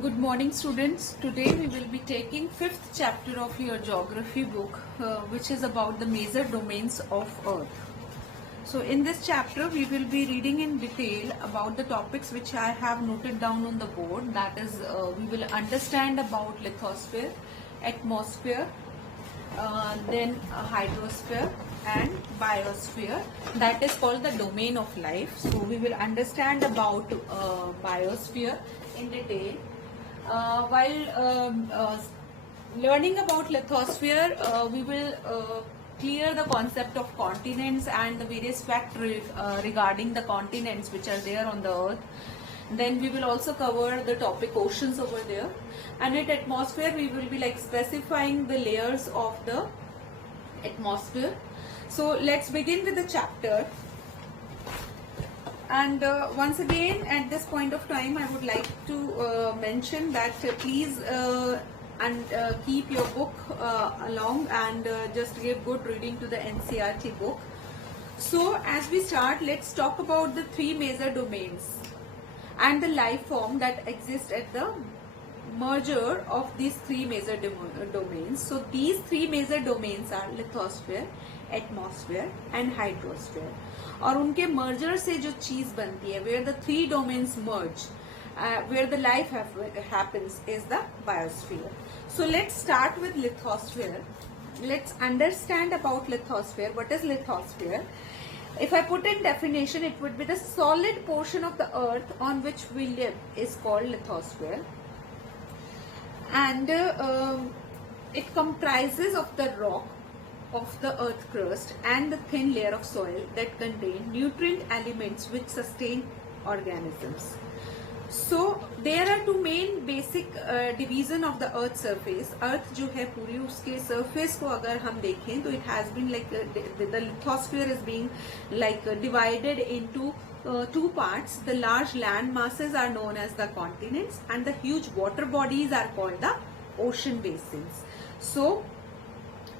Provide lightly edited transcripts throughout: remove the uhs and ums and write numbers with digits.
Good morning, students. Today we will be taking fifth chapter of your geography book, which is about the major domains of Earth. So in this chapter, we will be reading in detail about the topics which I have noted down on the board. That is, we will understand about lithosphere, atmosphere, then hydrosphere and biosphere. That is called the domain of life. So we will understand about biosphere in detail. While learning about lithosphere, we will clear the concept of continents and the various facts regarding the continents which are there on the earth. Then we will also cover the topic oceans over there. And at atmosphere, we will be like specifying the layers of the atmosphere. So let's begin with the chapter. And once again, at this point of time, I would like to mention that please keep your book along and just give good reading to the NCERT book. So as we start, let's talk about the three major domains and the life form that exists at the merger of these three major domains. So these three major domains are lithosphere, atmosphere and hydrosphere और उनके merger से जो चीज बनती है where the three domains merge where the life happens is the biosphere. So let's start with lithosphere. Let's understand about lithosphere. What is lithosphere? If I put in definition, it would be the solid portion of the earth on which we live is called lithosphere, and it comprises of the rock of the earth crust and the thin layer of soil that contain nutrient elements which sustain organisms. So there are two main basic division of the earth surface. Earth जो है पूरी उसके surface को अगर हम देखें तो it has been like the lithosphere is being like divided into two parts. The large land masses are known as the continents and the huge water bodies are called the ocean basins. So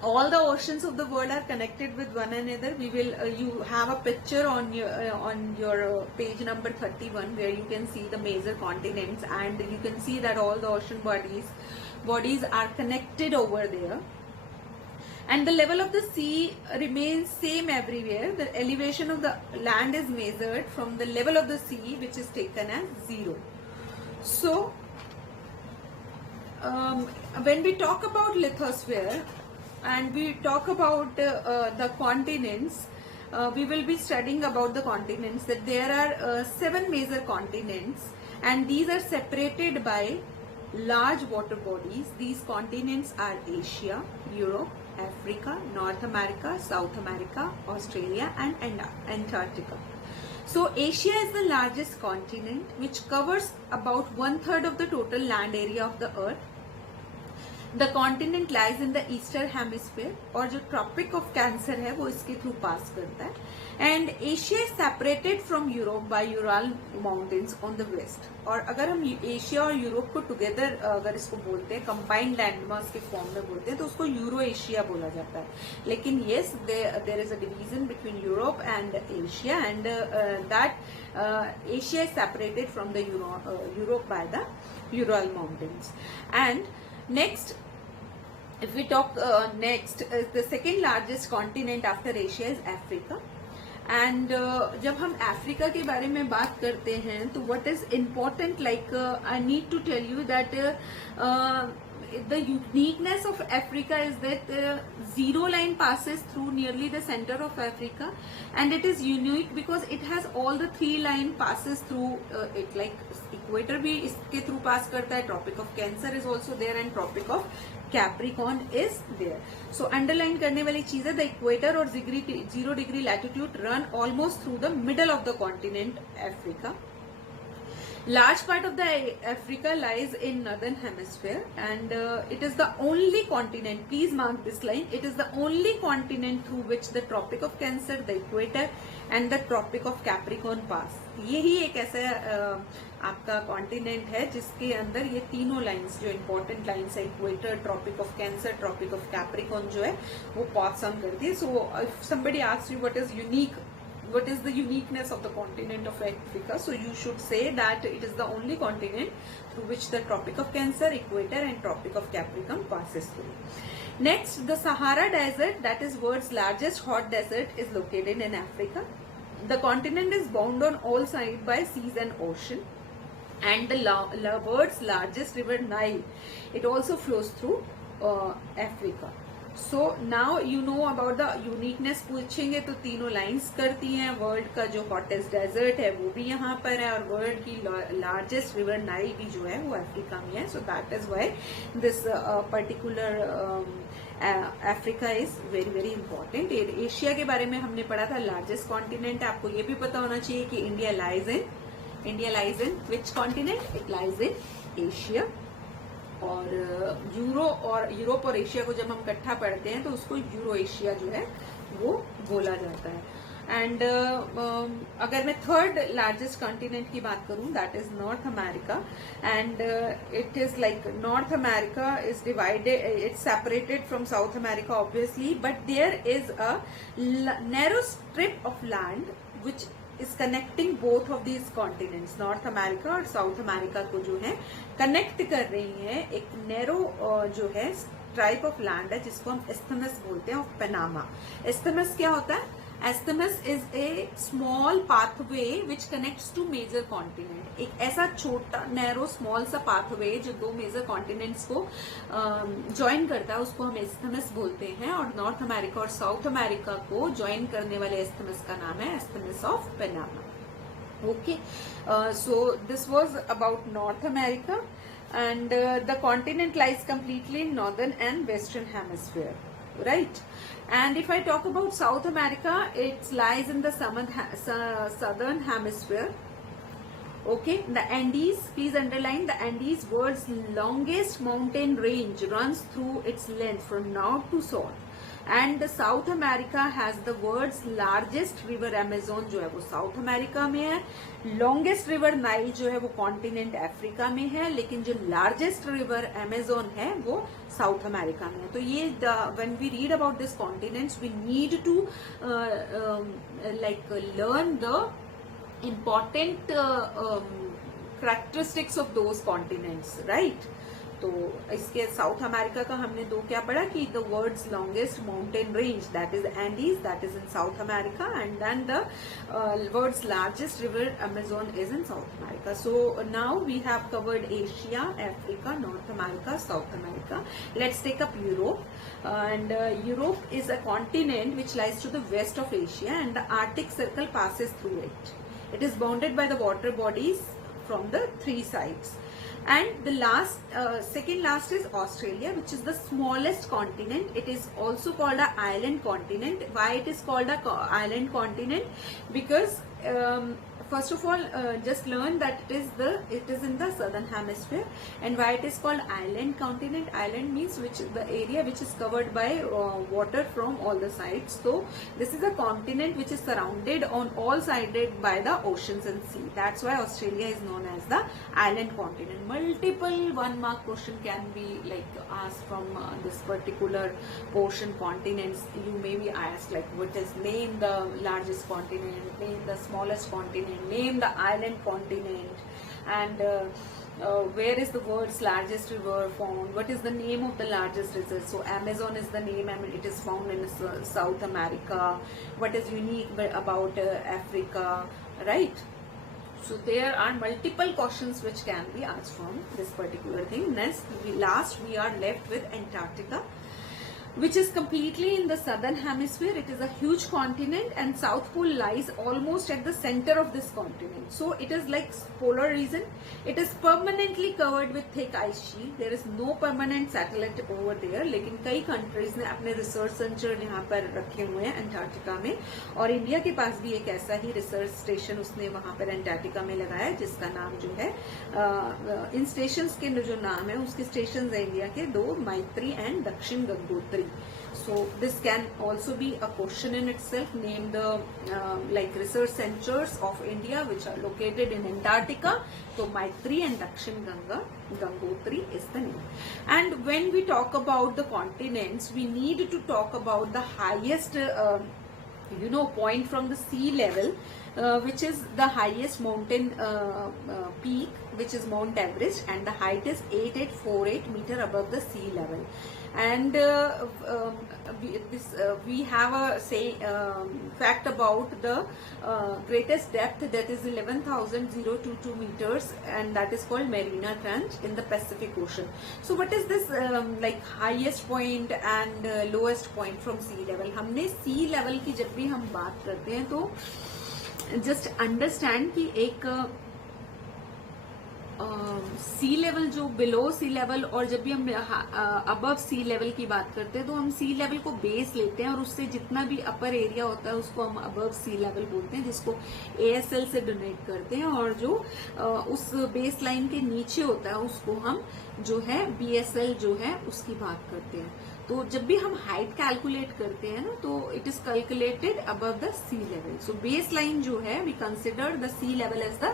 all the oceans of the world are connected with one another. We will you have a picture on your page number 31 where you can see the major continents, and you can see that all the ocean bodies are connected over there, and the level of the sea remains same everywhere. The elevation of the land is measured from the level of the sea, which is taken as 0. So when we talk about lithosphere and we talk about the continents, we will be studying about the continents, that there are 7 major continents, and these are separated by large water bodies. These continents are Asia, Europe, Africa, North America, South America, Australia and Antarctica. So Asia is the largest continent, which covers about 1/3 of the total land area of the earth. The continent lies in the eastern hemisphere, और जो tropic of cancer है वो इसके through pass करता है. And Asia is separated from Europe by Ural mountains on the west. और अगर हम एशिया और यूरोप को टुगेदर अगर इसको बोलते हैं, कंबाइंड लैंडमास के फॉर्म में बोलते हैं, तो उसको यूरो एशिया बोला जाता है. लेकिन yes, there is a division between Europe and Asia, and that Asia is separated from the Europe by the Ural mountains. And next, if we talk next, the second largest continent after Asia is Africa. And जब हम Africa के बारे में बात करते हैं तो what is important, like I need to tell you that the uniqueness of Africa is that zero line passes through nearly the center of Africa, and it is unique because it has all the 3 line passes through it. Like equator भी इसके through pass करता है, Tropic of Cancer is also there and Tropic of Capricorn is there. So underline करने वाली चीज है, the equator और 0 degree latitude run almost through the middle of the continent Africa. Large part of the Africa lies in northern hemisphere, and it is the only continent, please mark this line, it is the only continent through which the Tropic of Cancer, the equator and the Tropic of Capricorn pass. यही एक ऐसा आपका continent है जिसके अंदर ये तीनों lines जो इम्पोर्टेंट लाइंस है, equator, tropic of cancer, tropic of Capricorn जो है वो पास ऑन करती है. So if somebody asks you what is unique what is the uniqueness of the continent of Africa? So you should say that it is the only continent through which the Tropic of Cancer, Equator and Tropic of Capricorn passes through. Next, the Sahara Desert, that is world's largest hot desert, is located in Africa. The continent is bound on all sides by seas and ocean. And the world's largest river Nile, it also flows through Africa. So now you know about the uniqueness. पूछेंगे तो तीनों lines करती हैं. World का जो hottest desert है वो भी यहाँ पर है और वर्ल्ड की लार्जेस्ट रिवर नाइल भी जो है वो अफ्रीका में है. So that is why this particular Africa is very very important. Asia के बारे में हमने पढ़ा था, लार्जेस्ट कॉन्टिनेंट. आपको ये भी पता होना चाहिए कि India lies in which continent? It lies in Asia. और यूरोप और एशिया को जब हम इकट्ठा पढ़ते हैं तो उसको यूरो एशिया जो है वो बोला जाता है. एंड अगर मैं थर्ड लार्जेस्ट कॉन्टिनेंट की बात करूं, that is North America. And it is like North America is divided, it's separated from South America obviously, but there is a narrow strip of land which is connecting both of these continents. North America और South America को जो है connect कर रही है एक narrow जो है स्ट्राइप ऑफ लैंड है जिसको हम एस्थमस बोलते हैं ऑफ पनामा. एस्थमस क्या होता है? Isthmus is a small pathway which connects to major continent. एक ऐसा छोटा नैरो स्मॉल सा पाथवे जो दो मेजर कॉन्टिनेंट्स को ज्वाइन करता है उसको हम एस्थमस बोलते हैं. और नॉर्थ अमेरिका और साउथ अमेरिका को ज्वाइन करने वाले एस्थमस का नाम है isthmus of Panama. Okay, so this was about north America and the continent lies completely in northern and western hemisphere, right? And if I talk about South America, it lies in the southern hemisphere. Okay, the Andes, please underline, the Andes, world's longest mountain range, runs through its length from north to south. And the South America has the world's largest river Amazon जो है वो south America में है. Longest river Nile जो है वो continent Africa में है, लेकिन जो लार्जेस्ट रिवर अमेजोन है वो साउथ अमेरिका में है. तो ये when we read about this continents we need to like learn the important characteristics of those continents, right? तो इसके साउथ अमेरिका का हमने दो क्या पढ़ा कि the world's longest mountain range that is Andes, that is in South America, and then the world's largest river Amazon is in South America. So now we have covered Asia, Africa, North America, South America. Let's take up Europe. And Europe is a continent which lies to the west of Asia and the Arctic Circle passes through it. It is bounded by the water bodies from the three sides. And the second last is Australia, which is the smallest continent. It is also called an island continent. Why it is called a island continent? Because first of all, just learn that it is in the southern hemisphere. And why it is called island continent? Island means the area which is covered by water from all the sides. So this is a continent which is surrounded on all sided by the oceans and sea. That's why Australia is known as the island continent. Multiple 1 mark question can be like asked from this particular portion continents. You may be asked like what is name the largest continent, name the smallest continent, name the island continent, and where is the world's largest river found, what is the name of the largest river. So Amazon is the name, and it is found in South America. What is unique about Africa, right? So there are multiple questions which can be asked from this particular thing. Last we are left with Antarctica, which is completely in the southern hemisphere. It is a huge continent and South Pole lies almost at the center of this continent. So it is like polar region. It is permanently covered with thick ice sheet. There is no permanent satellite over there. लेकिन कई countries ने अपने research center यहाँ पर रखे हुए हैं Antarctica में, और इंडिया के पास भी एक ऐसा ही research station उसने वहाँ पर अंटार्कटिका में लगाया है, जिसका नाम जो है इन stations के जो नाम है उसके stations है इंडिया के दो, मैत्री and दक्षिण Gangotri. So this can also be a question in itself. Name the like research centers of India which are located in Antarctica. So Maitri and Dakshin Gangotri is the name. And when we talk about the continents, we need to talk about the highest point from the sea level, which is the highest mountain peak, which is Mount Everest, and the height is 8848 meter above the sea level. And we have a fact about the greatest depth, that is 11,022 meters, and that is called Mariana Trench in the Pacific Ocean. So what is this like highest point and lowest point from sea level? हमने sea level की जब भी हम बात करते हैं तो just understand कि एक सी लेवल जो बिलो सी लेवल, और जब भी हम अबव सी लेवल की बात करते हैं तो हम सी लेवल को बेस लेते हैं और उससे जितना भी अपर एरिया होता है उसको हम अबव सी लेवल बोलते हैं, जिसको ASL से डोनेट करते हैं, और जो उस बेस लाइन के नीचे होता है उसको हम जो है BSL जो है उसकी बात करते हैं. तो जब भी हम हाइट कैलकुलेट करते हैं ना तो it is calculated above the sea level. So base line जो है we consider the sea level as the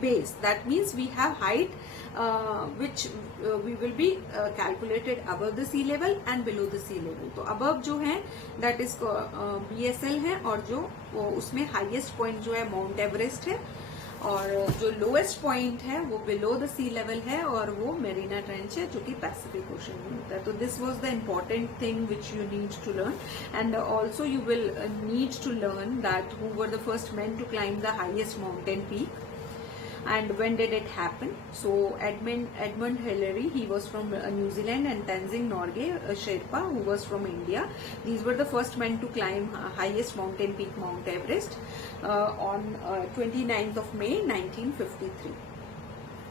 base. That means we have height which we will be calculated above the sea level and below the sea level. तो above जो है that is BSL है, और जो उसमें highest point जो है Mount Everest है, और जो लोएस्ट पॉइंट है वो बिलो द सी लेवल है और वो मेरीना ट्रेंच है जो कि पैसिफिक ओशन में होता है. तो this was the important thing which you need to learn. And also you will need to learn that who were the first man to climb the highest mountain peak and when did it happen. So Edmund Hillary, he was from New Zealand, and Tenzing Norgay, Sherpa, who was from India. These were the first men to climb highest mountain peak Mount Everest on 29th of May 1953.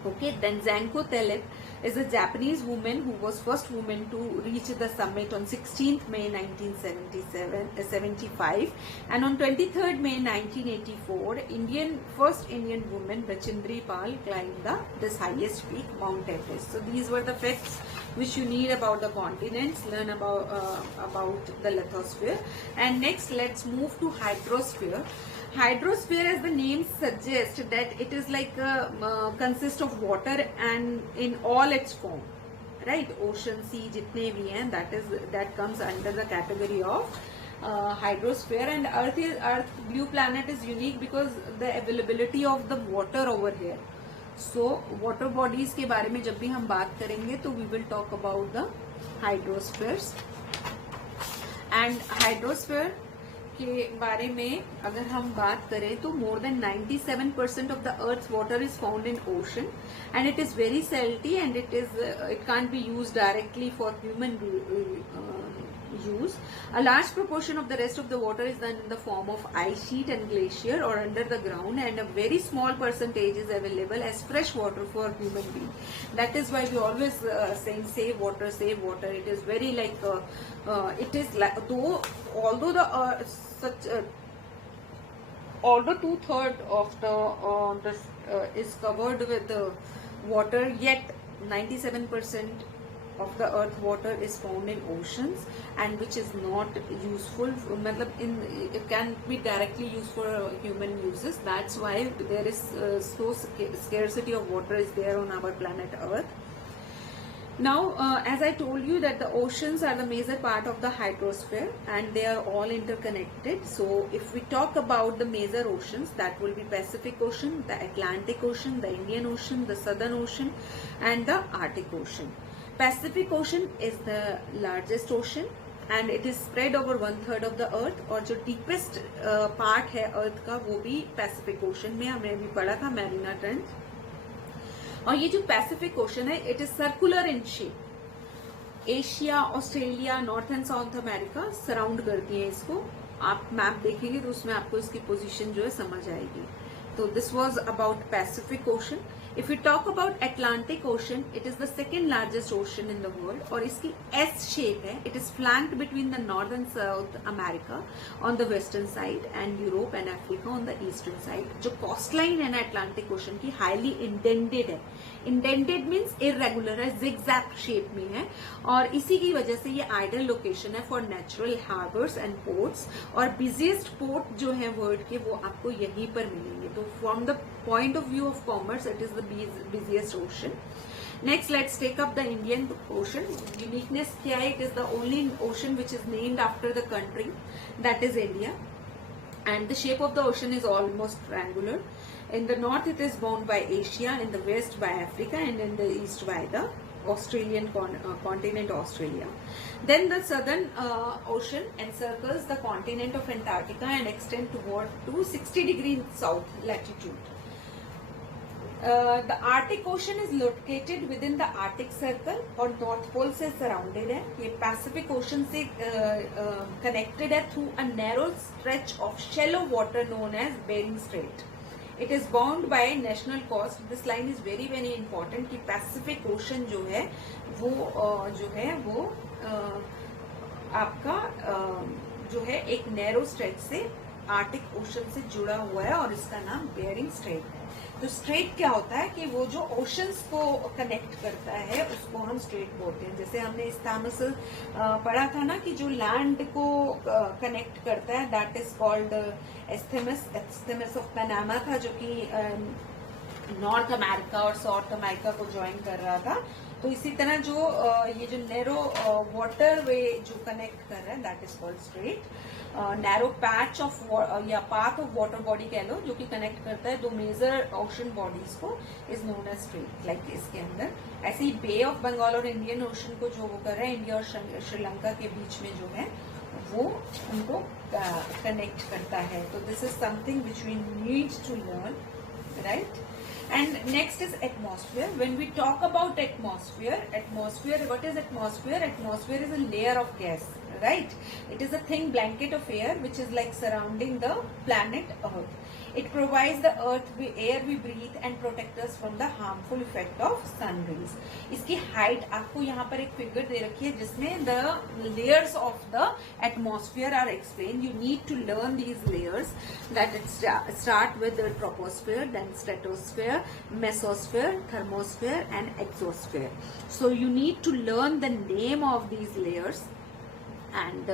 Okay, then Zanko Telep is a Japanese woman who was first woman to reach the summit on 16th May 1975, and on 23rd May 1984, first Indian woman Bachindri Pal climbed this highest peak Mount Everest. So these were the facts which you need about the continents, learn about the lithosphere. And next let's move to hydrosphere. Hydrosphere, as the name suggests, that it is like consists of water and in all its form, right? Ocean, sea, jitne bhi hain, that comes under the category of hydrosphere. And Earth blue planet is unique because the availability of the water over here. So water bodies के बारे में जब भी हम बात करेंगे तो we will talk about the hydrospheres. And hydrosphere के बारे में अगर हम बात करें तो more than 97% of the earth's water is found in ocean, and it is very salty, and it can't be used directly for human use. A large proportion of the rest of the water is done in the form of ice sheet and glacier or under the ground, and a very small percentage is available as fresh water for human being. That is why we always saying save water, save water. It is very like it is like, although the although 2/3 of the is covered with water, yet 97% of the earth water is found in oceans, and which is not useful. It can be directly used for human uses. That's why there is so scarcity of water is there on our planet Earth. Now, as I told you that the oceans are the major part of the hydrosphere, and they are all interconnected. So if we talk about the major oceans, that will be Pacific Ocean, the Atlantic Ocean, the Indian Ocean, the Southern Ocean, and the Arctic Ocean. Pacific Ocean is the largest ocean, and it is spread over 1/3 of the earth. और जो deepest part है earth का वो भी Pacific Ocean में हमने भी पढ़ा था, मैरीना ट्रेंच. और ये जो पैसिफिक ओशन है it is circular in shape. Asia, Australia, north and south America surround करती है इसको. आप मैप देखेंगे तो उसमें आपको इसकी पोजीशन जो है समझ आएगी. तो this was about Pacific ocean. If we talk about Atlantic Ocean, it is the second largest ocean in the world, और इसकी S shape है. It is flanked between the North and South America on the western side and Europe and Africa on the eastern side. जो coastline है ना Atlantic Ocean की highly indented है. Indented means irregular है, zigzag shape में है, और इसी की वजह से ये ideal location है for natural harbors and ports. और busiest port जो है world के वो आपको यहीं पर मिलेंगे. तो from the point of view of commerce, it is the busiest ocean. Next, let's take up the Indian Ocean. Uniqueness क्या है? It is the only ocean which is named after the country, that is India. and the shape of the ocean is almost triangular. In the north it is bound by Asia, in the west by Africa, and in the east by the Australian continent Australia. Then the southern ocean encircles the continent of Antarctica and extends toward to 60 degrees south latitude. The Arctic Ocean is located within the Arctic Circle और North Pole से surrounded है. ये Pacific Ocean से connected है through a narrow stretch of shallow water known as Bering Strait. It is bound by national coast. This line is very very important कि Pacific Ocean जो है वो आपका जो है एक नैरो स्ट्रेच से आर्टिक ओशन से जुड़ा हुआ है और इसका नाम बेयरिंग स्ट्रेट है. तो स्ट्रेट क्या होता है कि वो जो ओशंस को कनेक्ट करता है उसको हम स्ट्रेट बोलते हैं. जैसे हमने इस्तामस पढ़ा था ना कि जो लैंड को कनेक्ट करता है that is called isthmus of Panama था, जो कि नॉर्थ अमेरिका और साउथ अमेरिका को ज्वाइन कर रहा था. तो इसी तरह जो ये जो नैरो वाटर वे जो कनेक्ट कर रहा है that is called strait. Narrow patch of या पाथ ऑफ वाटर बॉडी कह लो जो कि कनेक्ट करता है दो मेजर ओशन बॉडीज को is known as strait. Like इसके अंदर ऐसे ही बे ऑफ बंगाल और इंडियन ओशन को जो वो कर रहा है इंडिया और श्रीलंका के बीच में जो है वो उनको कनेक्ट करता है. तो this is something which we need to learn, right. And next is atmosphere. When we talk about atmosphere, what is atmosphere? Atmosphere is a layer of gas, right? It is a thin blanket of air which is like surrounding the planet Earth. It provides the earth air we breathe and protect us from the harmful effect of sun rays. इसकी height आपको यहाँ पर एक figure दे रखी है जिसमें the layers of the atmosphere are explained. You need to learn these layers. That it start with the troposphere, then stratosphere, mesosphere, thermosphere, and exosphere. So you need to learn the name of these layers. And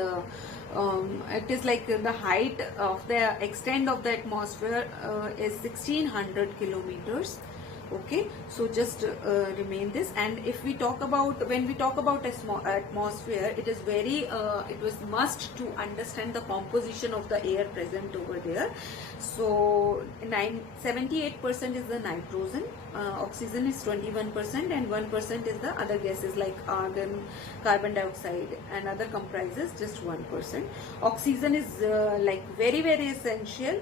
it is like the height of the extent of the atmosphere is 1600 kilometers. Okay, so just remain this. And if we talk about, when we talk about atmosphere, it is very it was must to understand the composition of the air present over there. So 78% is the nitrogen, oxygen is 21%, and 1% is the other gases like argon, carbon dioxide, and other comprises just 1%. Oxygen is like very very essential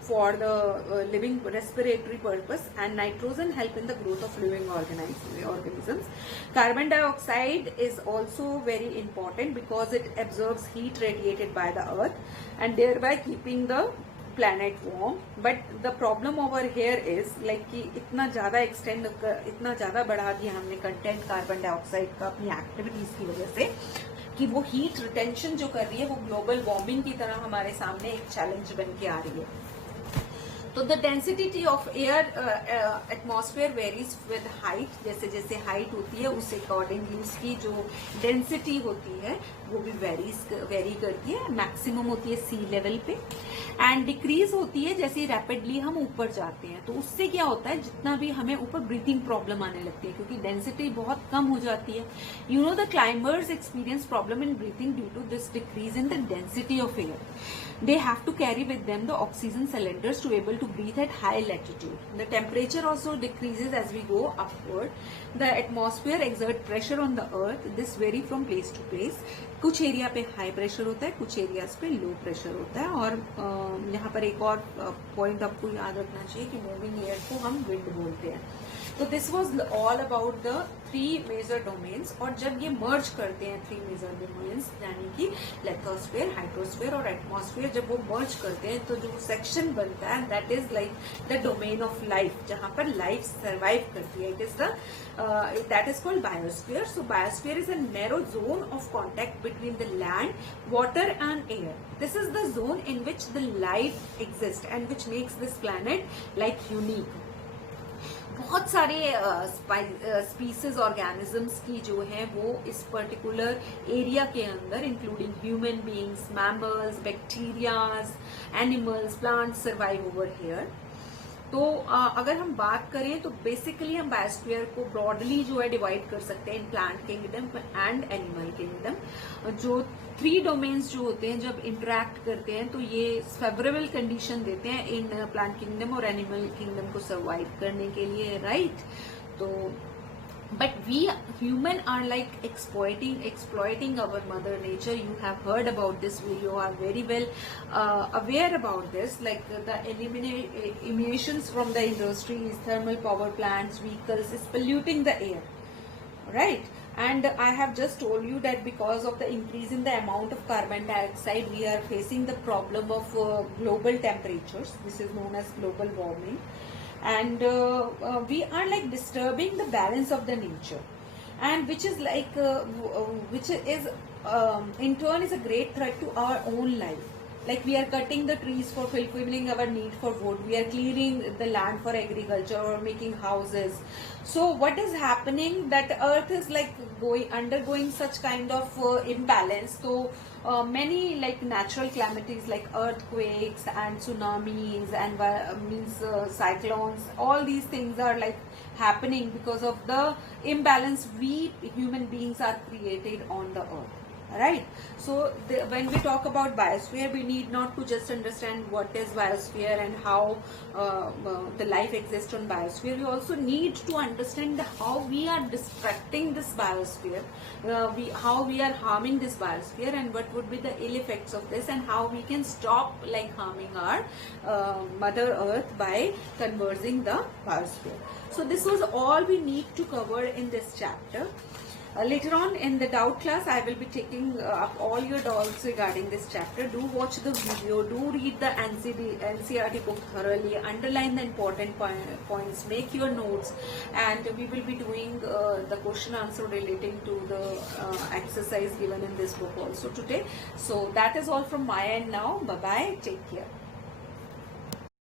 for the living respiratory purpose, and nitrogen help in the growth of living organisms. Carbon dioxide is also very important because it absorbs heat radiated by the earth and thereby keeping the planet warm. But the problem over here is like कि इतना ज़्यादा बढ़ा दिया हमने content carbon dioxide का अपनी activities की वजह से कि वो हीट रिटेंशन जो कर रही है वो ग्लोबल वार्मिंग की तरह हमारे सामने एक चैलेंज बन के आ रही है. तो the density of air atmosphere varies with height. जैसे जैसे हाइट होती है उस अकॉर्डिंगली उसकी जो डेंसिटी होती है वो भी वेरी करती है. मैक्सिमम होती है सी लेवल पे एंड डिक्रीज होती है जैसे रैपिडली हम ऊपर जाते हैं. तो उससे क्या होता है जितना भी हमें ऊपर ब्रीथिंग प्रॉब्लम आने लगती है क्योंकि डेंसिटी बहुत कम हो जाती है. You know the climbers experience problem in breathing due to this decrease in the density of air. They have to carry with them the oxygen cylinders to able to breathe at high latitude. The temperature also decreases as we go upward. The atmosphere exert pressure on the earth. This vary from place to place. कुछ area पे high pressure होता है, कुछ areas पे low pressure होता है. और यहाँ पर एक और पॉइंट आपको याद रखना चाहिए कि मूविंग एयर को हम विंड बोलते हैं. तो this was all about the 3 major domains. और जब ये मर्ज करते हैं 3 मेजर डोमेन्स यानी कि लिथोस्फीयर, हाइड्रोस्फीयर और एटमॉस्फेयर, जब वो मर्ज करते हैं तो जो सेक्शन बनता है that is like the domain of life जहां पर लाइफ सर्वाइव करती है. It is the that is called biosphere. So biosphere is a narrow zone of contact between the land, water and air. This is the zone in which the life exists and which makes this planet like unique. बहुत सारे species organisms की जो है वो इस particular area के अंदर including human beings, mammals, bacterias, animals, plants survive over here. तो अगर हम बात करें तो बेसिकली हम बायोस्फीयर को ब्रॉडली जो है डिवाइड कर सकते हैं in plant kingdom and animal kingdom. जो 3 डोमेन्स जो होते हैं जब इंटरेक्ट करते हैं तो ये फेवरेबल कंडीशन देते हैं इन प्लांट किंगडम और एनिमल किंगडम को सर्वाइव करने के लिए, राइट। तो but we human are like exploiting our mother nature. You have heard about this, you are very well aware about this, like the emissions from the industries, thermal power plants, vehicles is polluting the air, right? And I have just told you that because of the increase in the amount of carbon dioxide, we are facing the problem of global temperatures. This is known as global warming, and we are like disturbing the balance of the nature, and which is like which is in turn is a great threat to our own life. Like we are cutting the trees for fulfilling our need for wood, we are clearing the land for agriculture or making houses. So what is happening, that earth is like undergoing such kind of imbalance. So many like natural calamities like earthquakes and tsunamis and cyclones, all these things are like happening because of the imbalance we human beings are created on the earth. Right. So when we talk about biosphere, we need not to just understand what is biosphere and how the life exists on biosphere. We also need to understand how we are destructing this biosphere, how we are harming this biosphere, and what would be the ill effects of this, and how we can stop like harming our Mother Earth by conserving the biosphere. So this was all we need to cover in this chapter. Later on in the doubt class, I will be taking up all your doubts regarding this chapter. Do watch the video, do read the NCERT book thoroughly, underline the important points, make your notes, and we will be doing the question answer relating to the exercise given in this book also today. So that is all from my end now. Bye bye, take care.